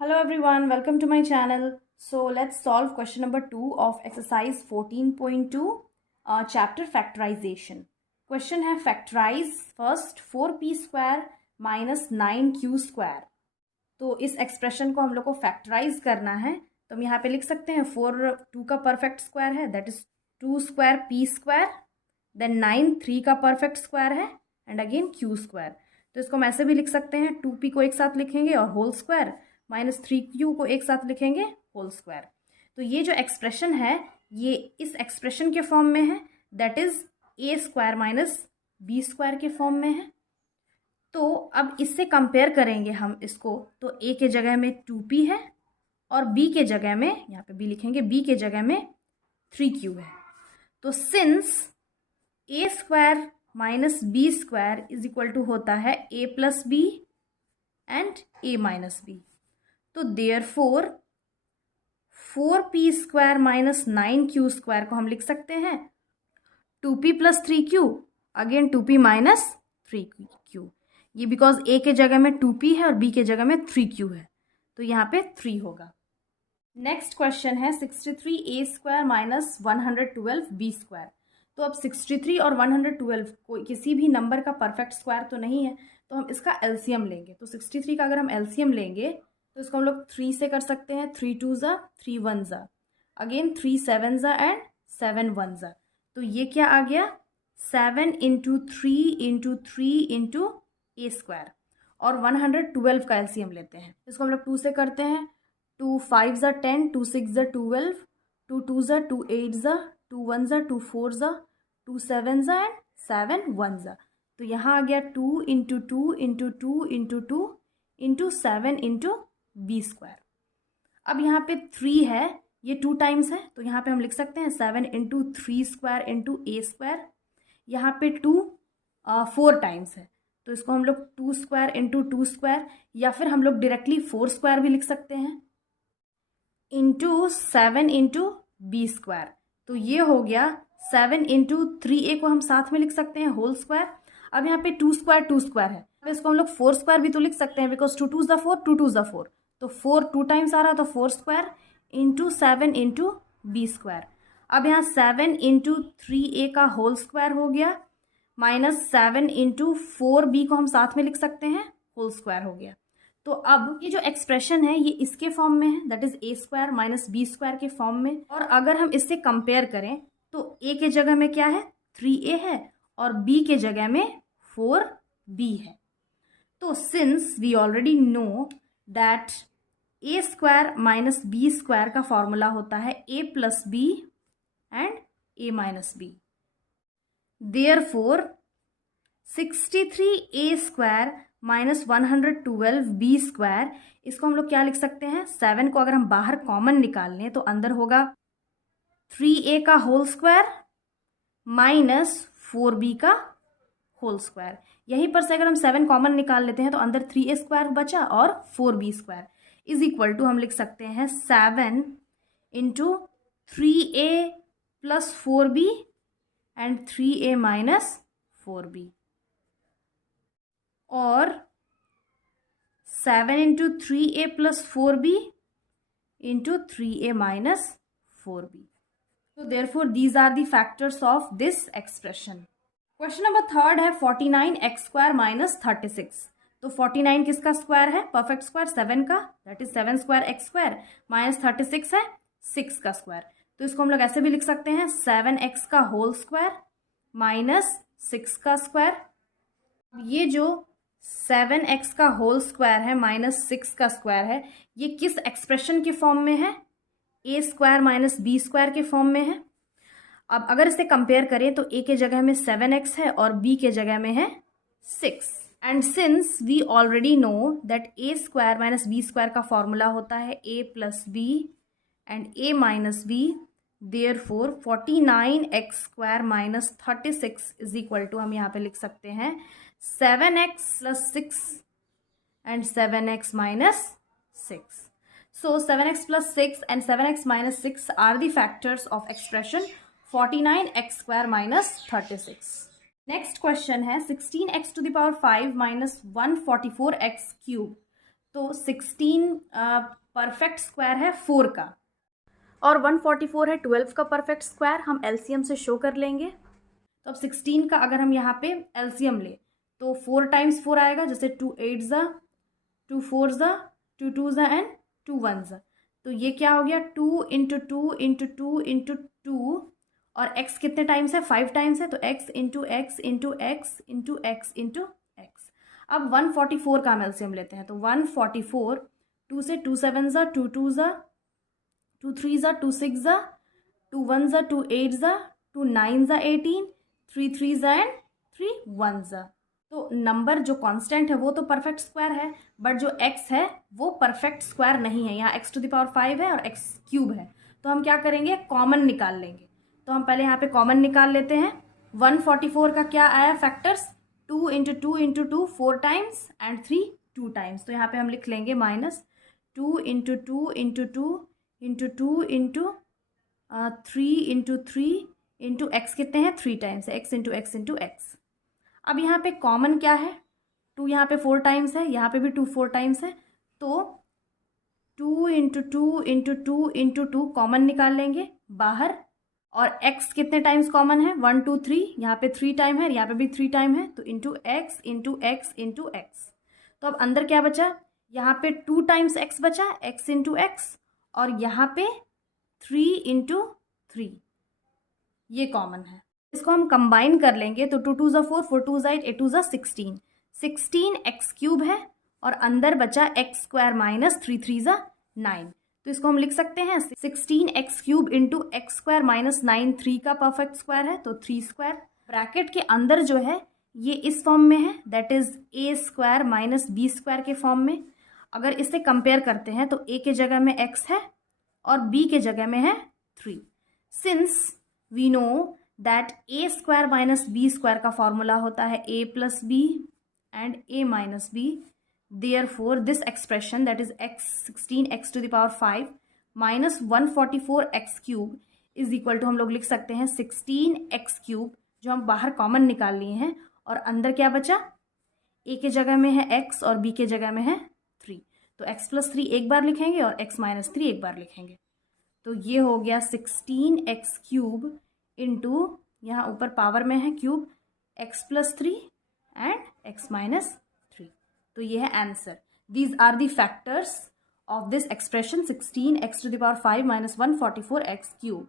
Hello everyone, welcome to my channel. So let's solve question number 2 of exercise 14.2 chapter factorization. Question है factorize first 4p square minus 9q square. तो इस expression को हम लोग को factorise करना है तो हम यहाँ पे लिख सकते हैं 2 का परफेक्ट स्क्वायर है that is 2 square p square, then 9 3 का परफेक्ट स्क्वायर है एंड अगेन q स्क्वायर. तो इसको हम ऐसे भी लिख सकते हैं 2p को एक साथ लिखेंगे और होल स्क्वायर माइनस 3q को एक साथ लिखेंगे होल स्क्वायर. तो ये जो एक्सप्रेशन है ये इस एक्सप्रेशन के फॉर्म में है that is a square minus b square के फॉर्म में है. तो अब इससे कंपेयर करेंगे हम इसको तो a के जगह में 2p है और b के जगह में यहाँ पे b लिखेंगे b के जगह में 3q है. तो since a square minus b square is equal to होता है a plus B and a minus B. तो therefore 4p square minus 9q square को हम लिख सकते हैं 2p plus 3q again 2p minus 3q. ये बिकॉज a के जगह में 2p है और b के जगह में 3q है तो यहाँ पे 3 होगा. नेक्स्ट क्वेश्चन है 63a square minus 112b square. तो अब 63 और 112 कोई किसी भी नंबर का परफेक्ट स्क्वायर तो नहीं है तो हम इसका एलसीएम लेंगे. तो 63 का अगर हम एलसीएम लेंगे तो इसको हम लोग 3 से कर सकते हैं. 3 2 ज़ा 3 1 ज़ा अगेन 3 7 ज़ा एंड 7 1 ज़ा. तो ये क्या आ गया 7 इंटू 3 इंटू 3 इंटू ए स्क्वायर और 112 का एलसीएम लेते हैं. इसको हम लोग 2 से करते हैं. 2 5 ज़ा 10 2 6 ज़ा 12 2 2 ज़ा 2 8 ज़ा 2 1 ज़ा 2 4 ज़ा 2 7 ज़ा एंड 7 1 ज़ा. तो यहाँ आ गया 2 into 2 into 2 into 2 into 7 into b square. अब यहाँ पे 3 है ये 2 टाइम्स है तो यहाँ पे हम लिख सकते हैं 7 इंटू 3 स्क्वायर इंटू ए स्क्वायर. यहाँ पे 2 4 टाइम्स है तो इसको हम लोग 2 स्क्वायर इंटू 2 स्क्वायर या फिर हम लोग डायरेक्टली 4 स्क्वायर भी लिख सकते हैं इंटू 7 इंटू बी स्क्वायर. तो ये हो गया 7 इंटू 3a को हम साथ में लिख सकते हैं होल स्क्वायर. अब यहाँ पे 2 स्क्वायर है तो इसको हम लोग 4 स्क्वायर भी तो लिख सकते हैं बिकॉज 2 2 ज़ा 4 2 2 ज़ा 4 तो 4 2 टाइम्स आ रहा तो 4 square into 7 into b square. अब यहाँ 7 इंटू 3a का होल स्क्वायर हो गया माइनस 7 इंटू 4b को हम साथ में लिख सकते हैं होल स्क्वायर हो गया. तो अब ये जो एक्सप्रेशन है ये इसके फॉर्म में है that is a square minus B square के फॉर्म में. और अगर हम इससे कंपेयर करें तो a के जगह में क्या है 3a है और b के जगह में 4b है. तो since we already know that a square minus B square का फॉर्मूला होता है a plus B and a minus B. Therefore 63a square minus 112b square इसको हम लोग क्या लिख सकते हैं 7 को अगर हम बाहर कॉमन निकाल लें तो अंदर होगा 3a का होल स्क्वायर माइनस 4b का होल स्क्वायर. यहीं पर से अगर हम 7 कॉमन निकाल लेते हैं तो अंदर 3a स्क्वायर बचा और 4b square is equal to हम लिख सकते हैं 7 into 3a plus 4b and 3a minus 4b और 7 into 3a plus 4b into 3a minus 4b. So therefore these are the factors of this expression. Question number 3 है 49x square minus 36. तो 49 किसका square है perfect square 7 का that is 7 square x square minus 36 है 6 का square. तो इसको हम लोग ऐसे भी लिख सकते हैं 7x का होल स्क्वायर माइनस 6 का स्क्वायर. ये जो 7x का होल स्क्वायर है माइनस 6 का स्क्वायर है ये किस एक्सप्रेशन के फॉर्म में है a square minus B square के फॉर्म में है. अब अगर इसे कंपेयर करें तो a के जगह में 7x है और b के जगह में है 6. And since we already know that a square minus B square का फॉर्मूला होता है a plus B and a minus B. Therefore 49x square minus 36 is equal to हम यहाँ पे लिख सकते हैं 7x plus 6 and 7x minus 6. So 7x plus 6 and 7x minus 6 are the factors of expression 49x square minus 36. Next question है 16x to the power 5 minus 144x cube. तो 16 perfect square है 4 का, और 144 है 12 का परफेक्ट स्क्वायर। हम LCM से show कर लेंगे। तो अब 16 का अगर हम यहाँ पे एलसीएम ले तो 4 टाइम्स 4 आएगा, जैसे 2 8 ज़ा, 2 4 ज़ा, 2 2 ज़ा एंड 2 1 ज़ा। तो ये क्या हो गया, 2 इंटू 2 इंटू 2 इंटू 2, और x कितने टाइम्स है, 5 टाइम्स है, तो x into x into x into x into x. अब 144 का हम एलसीएम लेते हैं, तो 144, 2 से 2 7 ज़ा, 2 2 ज़ा, 2 3 ज़ा, 2 6 ज़ा, 2 1 ज़ा, 2 8 ज़ा, 2 9 ज़ा 18, 3 3 ज़ा एंड 3 1 ज़ा। तो नंबर जो कांस्टेंट है वो तो परफेक्ट स्क्वायर है, बट जो x है वो परफेक्ट स्क्वायर नहीं है। यहाँ x टू द पावर 5 है और x क्यूब है, तो हम क्या करेंगे, कॉमन निकाल लेंगे। तो हम पहले यहाँ पे कॉमन निकाल लेते हैं। 144 का क्या आया factors, 2 into 2 into 2 4 times and 3 2 times. तो यहाँ पे हम लिख लेंगे minus 2 into 2 into 2 into 2 into 3 into 3 into x कितने हैं, 3 टाइम्स है, x into x into x. अब यहाँ पे कॉमन क्या है, 2 यहाँ पे 4 टाइम्स है, यहाँ पे भी 2 4 टाइम्स है, तो 2 इंटू 2 इंटू 2 इंटू 2 कॉमन निकाल लेंगे बाहर। और x कितने टाइम्स कॉमन है, 1 2 3, यहाँ पे 3 टाइम है, यहाँ पे भी 3 टाइम है, तो into x into x into x. तो अब अंदर क्या बचा, यहाँ पे 2 टाइम्स x बचा, x इंटू एक्स, और यहाँ पे 3 इंटू 3, ये कॉमन है। इसको हम कंबाइन कर लेंगे तो 2 2 ज़ा 4, 4 2 ज़ा 8, 8 2 ज़ा 16, 16 एक्स क्यूब है, और अंदर बचा एक्स स्क्वायर माइनस 3 3 ज़ा 9। तो इसको हम लिख सकते हैं 16 x cube into x square minus 9, 3 का परफेक्ट स्क्वायर है, तो 3 स्क्वायर। ब्रैकेट के अंदर जो है ये इस फॉर्म में है, that is a square minus B square के फॉर्म में। अगर इसे कंपेयर करते हैं तो ए के जगह में एक्स है और बी के जगह में है 3। Since we know that a square minus B square का फॉर्मूला होता है a plus B and a minus b, therefore this expression that is x 16x to the power 5 minus 144x cube is equal to, हम लोग लिख सकते हैं 16x cube, जो हम बाहर कॉमन निकाल लिए हैं, और अंदर क्या बचा, a के जगह में है x और b के जगह में है 3, तो x प्लस 3 एक बार लिखेंगे और x माइनस 3 एक बार लिखेंगे। तो ये हो गया 16x क्यूब इंटू, यहाँ ऊपर पावर में है cube, x plus 3 and x minus 3। तो ये है answer. These are the factors of this expression 16x to the power 5 minus 144x cube.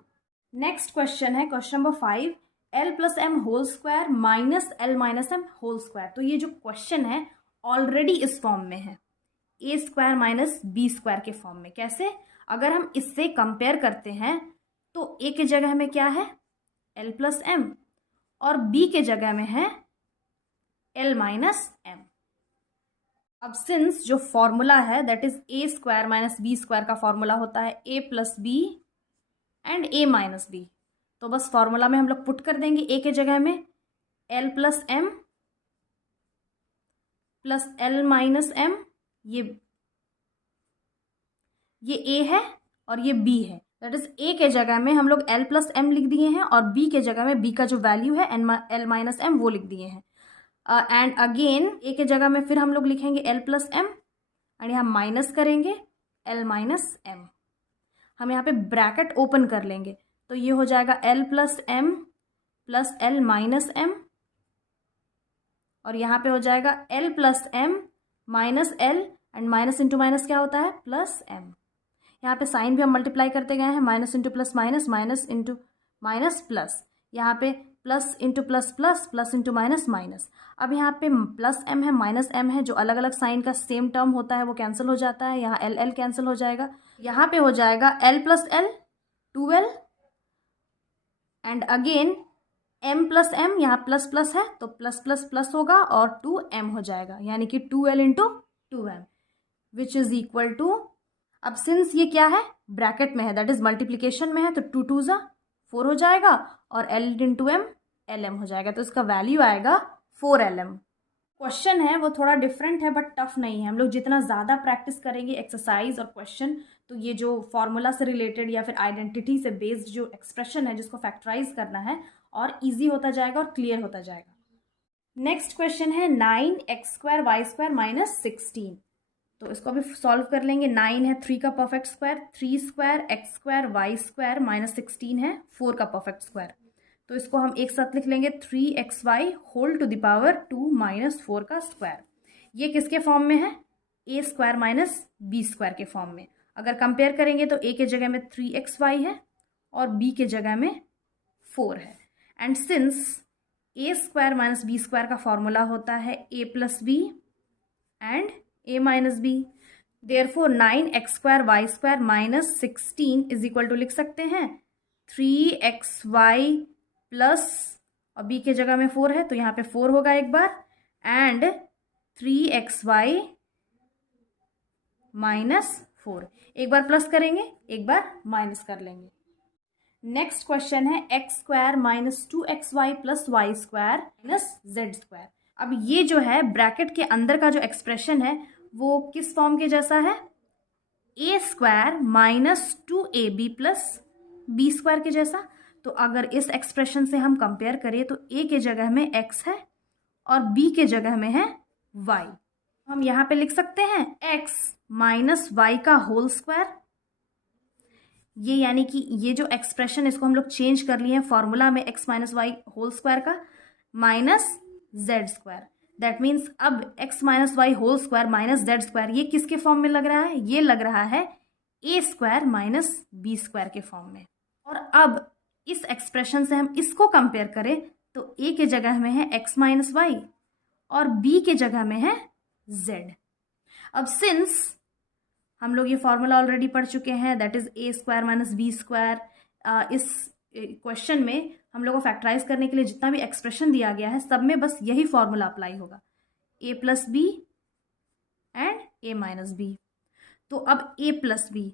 Next question है question number 5, l plus M whole square minus l minus M whole square. तो ये जो question है already इस form में है, ए square minus B square के form में। कैसे, अगर हम इससे कंपेयर करते हैं तो ए के जगह में क्या है, l प्लस एम, और b के जगह में है l माइनस एम। अब सिंस जो फॉर्मूला है that is a square minus B square का फॉर्मूला होता है a plus B and a minus B, तो बस फॉर्मूला में हम लोग पुट कर देंगे a के जगह में l plus m plus l minus m, ये a है और ये b है, दैट इज a के जगह में हम लोग l प्लस एम लिख दिए हैं और b के जगह में b का जो वैल्यू है l माइनस एम वो लिख दिए हैं। एंड अगेन a के जगह में फिर हम लोग लिखेंगे l प्लस एम एंड यहाँ माइनस करेंगे l माइनस एम। हम यहाँ पे ब्रैकेट ओपन कर लेंगे तो ये हो जाएगा l plus m plus l minus m, और यहाँ पे हो जाएगा l plus m minus l, and minus into minus क्या होता है, प्लस एम। यहाँ पे साइन भी हम मल्टीप्लाई करते गए हैं, minus into plus minus, minus into minus plus, यहाँ पे plus into plus plus, plus into minus minus. अब यहाँ पे प्लस एम है माइनस एम है, जो अलग अलग साइन का सेम टर्म होता है वो कैंसिल हो जाता है, यहाँ एल एल कैंसिल हो जाएगा, यहाँ पे हो जाएगा l plus l 2l, and again m plus m, यहाँ प्लस प्लस है तो प्लस प्लस प्लस होगा और 2m हो जाएगा, यानी कि 2l into 2m which is equal to, अब सिंस ये क्या है, ब्रैकेट में है दैट इज मल्टीप्लीकेशन में है, तो 2 2 ज़ा 4 हो जाएगा और l इंटू एम lm हो जाएगा, तो इसका वैल्यू आएगा 4lm। क्वेश्चन है वो थोड़ा डिफरेंट है बट टफ नहीं है। हम लोग जितना ज़्यादा प्रैक्टिस करेंगे एक्सरसाइज और क्वेश्चन, तो ये जो फॉर्मूला से रिलेटेड या फिर आइडेंटिटी से बेस्ड जो एक्सप्रेशन है जिसको फैक्टराइज करना है और इजी होता जाएगा और क्लियर होता जाएगा। नेक्स्ट क्वेश्चन है 9x² y² माइनस 16। तो इसको अभी सॉल्व कर लेंगे। 9 है 3 का perfect square, 3 square x square Y square minus 16 है 4 का परफेक्ट स्क्वायर। तो इसको हम एक साथ लिख लेंगे 3xy whole to the power 2 minus 4 का स्क्वायर। ये किसके फॉर्म में है? ए स्क्वायर माइनस बी स्क्वायर के फॉर्म में। अगर कंपेयर करेंगे तो ए के जगह में 3xy है और बी के जगह में 4 है। And since A square minus B square का फॉर्मूला होता है A plus B and A minus B, therefore 9x square Y square minus 16 is equal to लिख सकते हैं 3xy प्लस, और बी के जगह में 4 है तो यहाँ पे 4 होगा एक बार, एंड 3xy माइनस 4। एक बार प्लस करेंगे एक बार माइनस कर लेंगे। नेक्स्ट क्वेश्चन है x square minus 2xy plus Y square minus Z square. अब ये जो है ब्रैकेट के अंदर का जो एक्सप्रेशन है वो किस फॉर्म के जैसा है? ए square minus 2ab plus B square के जैसा। तो अगर इस एक्सप्रेशन से हम कंपेयर करें तो ए के जगह में x है और b के जगह में है y। हम यहाँ पे लिख सकते हैं x माइनस वाई का होल स्क्वायर। ये यानी कि ये जो एक्सप्रेशन इसको हम लोग चेंज कर लिए हैं फॉर्मूला में x minus Y whole square का minus Z square. That means अब x minus Y whole square minus Z square ये किसके फॉर्म में लग रहा है? ये लग रहा है ए स्क्वायर माइनस बी स्क्वायर के फॉर्म में। और अब इस एक्सप्रेशन से हम इसको कंपेयर करें तो a के जगह में है x माइनस वाई और b के जगह में है z। अब सिंस हम लोग ये फॉर्मूला ऑलरेडी पढ़ चुके हैं, that is a square minus B square, इस क्वेश्चन में हम लोग को फैक्टराइज करने के लिए जितना भी एक्सप्रेशन दिया गया है सब में बस यही फॉर्मूला अप्लाई होगा, a plus B and a minus B. तो अब a प्लस बी,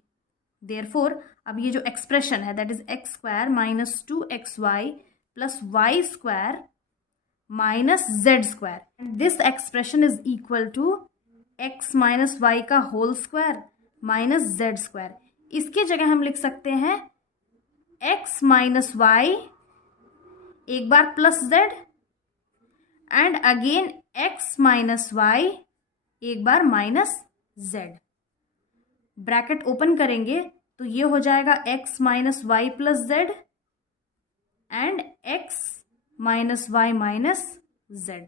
देयरफॉर अब ये जो एक्सप्रेशन है that is X square minus 2xy plus Y square minus Z square, and this expression is equal to x minus Y का whole square minus Z square. इसके जगह हम लिख सकते हैं x माइनस वाई एक बार plus z and again x minus Y एक बार माइनस z। ब्रैकेट ओपन करेंगे तो ये हो जाएगा x minus Y plus Z and x minus Y minus Z.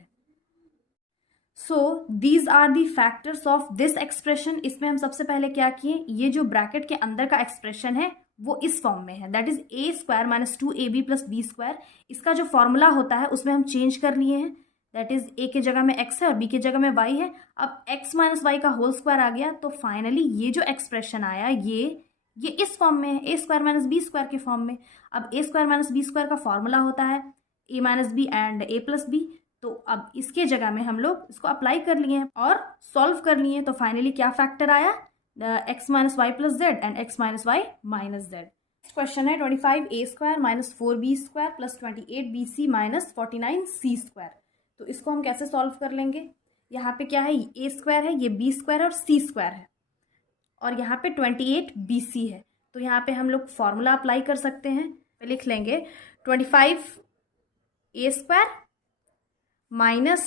So these are the factors of this expression. इसमें हम सबसे पहले क्या किए, ये जो ब्रैकेट के अंदर का एक्सप्रेशन है वो इस फॉर्म में है, that is a square minus 2ab plus B square. इसका जो फॉर्मूला होता है उसमें हम चेंज कर लिए हैं, दैट इज ए के जगह में x है और बी के जगह में y है। अब x माइनस वाई का होल स्क्वायर आ गया तो फाइनली ये जो एक्सप्रेशन आया ये इस फॉर्म में है, ए स्क्वायर माइनस बी स्क्वायर के फॉर्म में। अब A square minus B square का फॉर्मूला होता है A minus B and A plus B. तो अब इसके जगह में हम लोग इसको अप्लाई कर लिए हैं और सॉल्व कर लिए हैं। तो फाइनली क्या फैक्टर आया? X minus Y plus Z and x minus Y minus z. Next question है 25a square minus 4b square plus 28bc minus 49c square. तो इसको हम कैसे सॉल्व कर लेंगे? यहाँ पे क्या है, ए स्क्वायर है, ये बी स्क्वायर और सी स्क्वायर है, और यहाँ पे 28bc है। तो यहाँ पे हम लोग फॉर्मूला अप्लाई कर सकते हैं। लिख लेंगे 25a स्क्वायर माइनस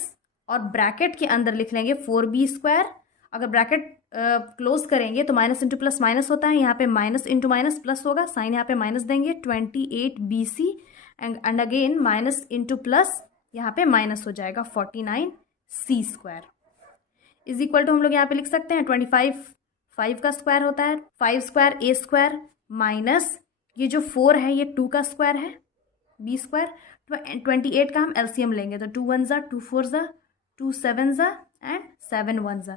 और ब्रैकेट के अंदर लिख लेंगे 4b स्क्वायर। अगर ब्रैकेट क्लोज करेंगे तो माइनस इंटू प्लस माइनस होता है, यहाँ पे माइनस इंटू माइनस प्लस होगा, साइन यहाँ पे माइनस देंगे 28bc and again minus into plus यहाँ पे माइनस हो जाएगा 49c square is equal to हम लोग यहाँ पे लिख सकते हैं 5 का स्क्वायर होता है 5 स्क्वायर a स्क्वायर माइनस ये जो 4 है ये 2 का स्क्वायर है b स्क्वायर। 28 का हम एलसीएम लेंगे तो 2 1 2 4 2 7 एंड 7 1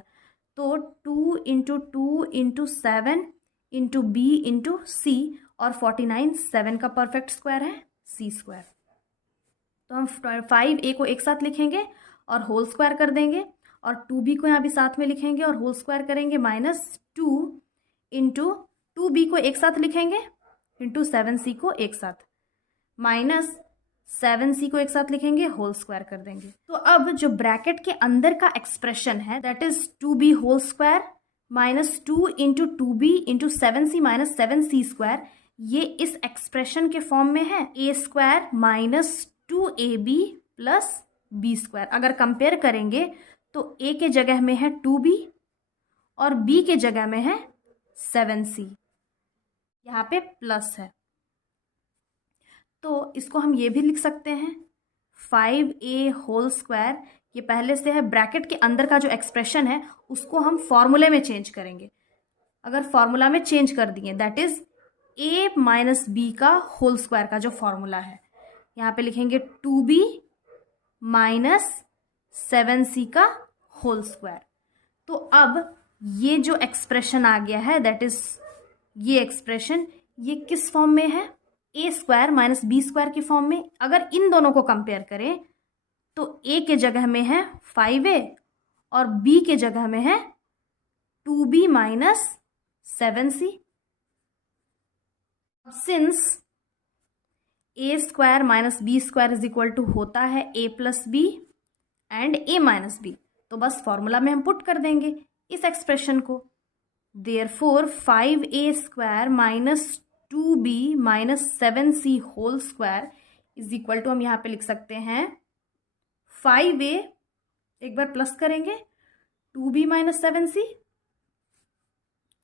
तो 2 into 2 into 7 into B into C, और 49 7 का परफेक्ट स्क्वायर है सी स्क्वायर। तो हम 5a को एक साथ लिखेंगे और होल स्क्वायर कर देंगे, और 2b को यहाँ भी साथ में लिखेंगे और होल स्क्वायर करेंगे, माइनस 2 इंटू 2b को एक साथ लिखेंगे इंटू 7c को एक साथ, माइनस 7c को एक साथ लिखेंगे, होल स्क्वायर कर देंगे। तो अब जो ब्रैकेट के अंदर का एक्सप्रेशन है that is 2b whole square minus 2 into 2b into 7c minus 7c square, ये इस एक्सप्रेशन के फॉर्म में है a square minus 2ab plus b square. अगर कंपेयर करेंगे तो a के जगह में है 2b और b के जगह में है 7c, यहाँ पे प्लस है। तो इसको हम ये भी लिख सकते हैं 5a होल स्क्वायर, ये पहले से है, ब्रैकेट के अंदर का जो एक्सप्रेशन है उसको हम फॉर्मूले में चेंज करेंगे। अगर फॉर्मूला में चेंज कर दिए that is a minus b का होल स्क्वायर का जो फॉर्मूला है, यहाँ पे लिखेंगे 2b माइनस 7c का होल स्क्वायर। तो अब ये जो एक्सप्रेशन आ गया है दैट इज ये एक्सप्रेशन, ये किस फॉर्म में है, a square minus B square की फॉर्म में। अगर इन दोनों को कंपेयर करें तो a के जगह में है 5a और b के जगह में है 2b माइनस 7c। सिंस a square minus B square is equal to होता है a plus B and a minus B, तो बस फॉर्मूला में हम पुट कर देंगे इस एक्सप्रेशन को। Therefore 5a square minus 2b minus 7c whole square is equal to, हम यहाँ पे लिख सकते हैं 5a, एक बार प्लस करेंगे 2b माइनस 7c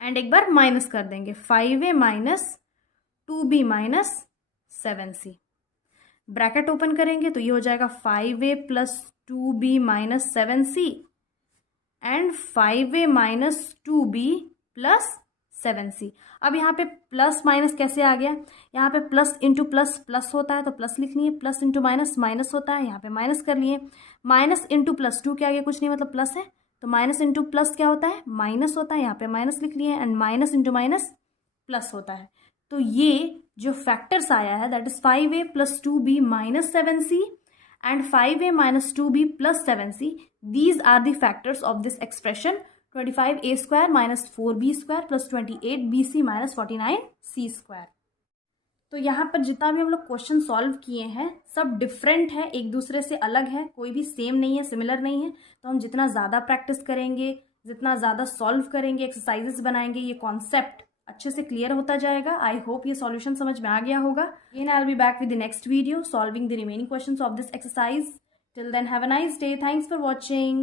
एंड एक बार माइनस कर देंगे 5a minus 2b minus 7c। Bracket open करेंगे तो ये हो जाएगा 5a plus 2b minus 7c and 5a minus 2b plus 7c। अब यहाँ पे प्लस माइनस कैसे आ गया, यहाँ पे प्लस इंटू प्लस प्लस होता है तो प्लस लिख लिए, प्लस इंटू माइनस माइनस होता है, यहाँ पे माइनस कर लिए। माइनस इंटू प्लस 2 के आगे कुछ नहीं मतलब प्लस है, तो माइनस इंटू प्लस क्या होता है, माइनस होता है, यहाँ पे माइनस लिख लिए and minus into minus plus होता है। तो ये जो फैक्टर्स आया है that is 5a plus 2b minus 7c and 5a minus 2b plus 7c, these are the factors of this expression 25a square minus 4b square plus 28bc minus 49c square। तो यहाँ पर जितना भी हम लोग question solve किए हैं सब डिफरेंट है, एक दूसरे से अलग है, कोई भी सेम नहीं है, सिमिलर नहीं है। तो हम जितना ज़्यादा प्रैक्टिस करेंगे, जितना ज़्यादा सॉल्व करेंगे, एक्सरसाइजेस बनाएंगे, ये कॉन्सेप्ट अच्छे से क्लियर होता जाएगा। आई होप ये सॉल्यूशन समझ में आ गया होगा। Again, I'll be back with the next video solving the remaining questions of this exercise. Till then, have a nice day. Thanks for watching.